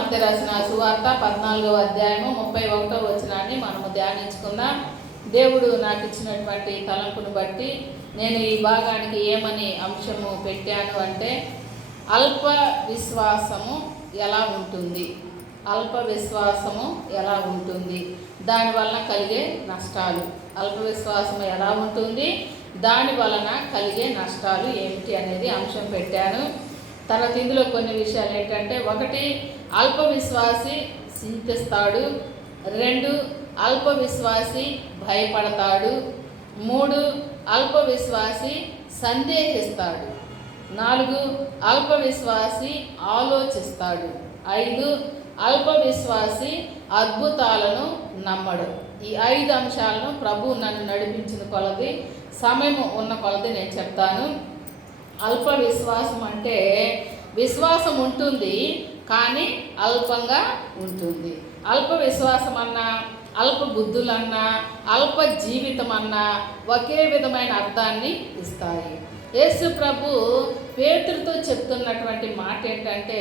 మత్తయి రాసిన సువార్త 14వ అధ్యాయము 31వ వచనాన్ని మనము ధ్యానించుకుందాం. దేవుడు నాకు ఇచ్చినటువంటి తలంపును బట్టి నేను ఈ భాగానికి ఏమని అంశము పెట్టాను అంటే, అల్ప విశ్వాసము ఎలా ఉంటుంది, అల్ప విశ్వాసము ఎలా ఉంటుంది, దానివలన కలిగే నష్టాలు, అల్ప విశ్వాసము ఎలా ఉంటుంది, దాని వలన కలిగే నష్టాలు ఏమిటి అనేది అంశం పెట్టాను. తర్వాత ఇందులో కొన్ని విషయాలు ఏంటంటే, 1 అల్ప విశ్వాసి చింతిస్తాడు, 2 అల్ప విశ్వాసి భయపడతాడు, 3 అల్ప విశ్వాసి సందేహిస్తాడు, 4 అల్ప విశ్వాసి ఆలోచిస్తాడు, 5 అల్ప విశ్వాసి అద్భుతాలను నమ్మడు. ఈ 5 అంశాలను ప్రభు నన్ను నడిపించిన కొలది, సమయం ఉన్న కొలది నేను చెప్తాను. అల్ప విశ్వాసం అంటే విశ్వాసం ఉంటుంది కానీ అల్పంగా ఉంటుంది. అల్ప విశ్వాసం అన్నా, అల్ప బుద్ధులన్నా, అల్ప జీవితం అన్నా ఒకే విధమైన అర్థాన్ని ఇస్తాయి. యేసు ప్రభు పేతురుతో చెప్తున్నటువంటి మాట ఏంటంటే,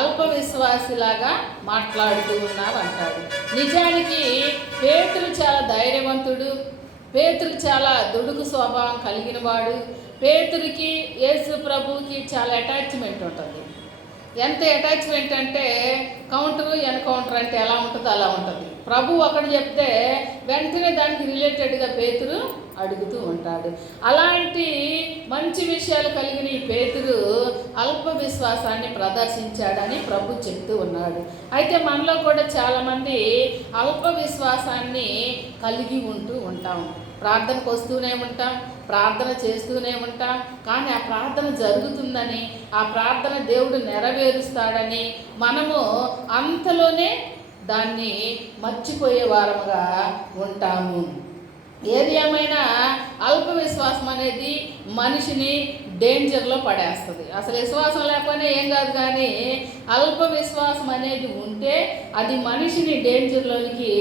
అల్ప విశ్వాసిలాగా మాట్లాడుతూ ఉన్నావు అంటాడు. నిజానికి పేతురు చాలా ధైర్యవంతుడు, పేతురు చాలా దుడుకు స్వభావం కలిగిన వాడు. పేతురికి యేసు ప్రభుకి చాలా అటాచ్మెంట్ ఉంటుంది. ఎంత అటాచ్మెంట్ అంటే కౌంటరు ఎన్కౌంటర్ అంటే ఎలా ఉంటుందో అలా ఉంటుంది. ప్రభు ఒకటి చెప్తే వెంటనే దానికి రిలేటెడ్గా పేతురు అడుగుతూ ఉంటాడు. అలాంటి మంచి విషయాలు కలిగిన ఈ పేతురు అల్ప విశ్వాసాన్ని ప్రదర్శించాడని ప్రభు చెప్తూ ఉన్నాడు. అయితే మనలో కూడా చాలామంది అల్ప విశ్వాసాన్ని కలిగి ఉంటూ ఉంటాం. ప్రార్థనకు వస్తూనే ఉంటాం, ప్రార్థన చేస్తూనే ఉంటాం, కానీ ఆ ప్రార్థన జరుగుతుందని, ఆ ప్రార్థన దేవుడు నెరవేరుస్తాడని మనము అంతలోనే దాన్ని మర్చిపోయే వారముగా ఉంటాము. ఏది ఏమైనా అల్ప విశ్వాసం అనేది మనిషిని డేంజర్లో పడేస్తుంది. అసలు విశ్వాసం లేకపోయినా ఏం కాదు, కానీ అల్ప విశ్వాసం అనేది ఉంటే అది మనిషిని డేంజర్లోనికి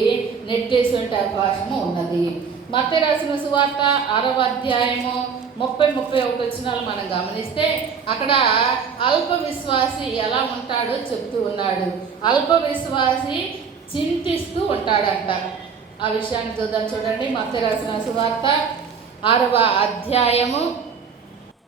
నెట్టేసే అవకాశము ఉన్నది. మత్తయి రాసిన సువార్త 6వ అధ్యాయము 30-31 వచనాలు మనం గమనిస్తే అక్కడ అల్ప విశ్వాసి ఎలా ఉంటాడో చెప్తూ ఉన్నాడు. అల్ప విశ్వాసి చింతిస్తూ ఉంటాడంట. ఆ విషయాన్ని చూద్దాం, చూడండి. మత్తయి రాసిన సువార్త 6వ అధ్యాయము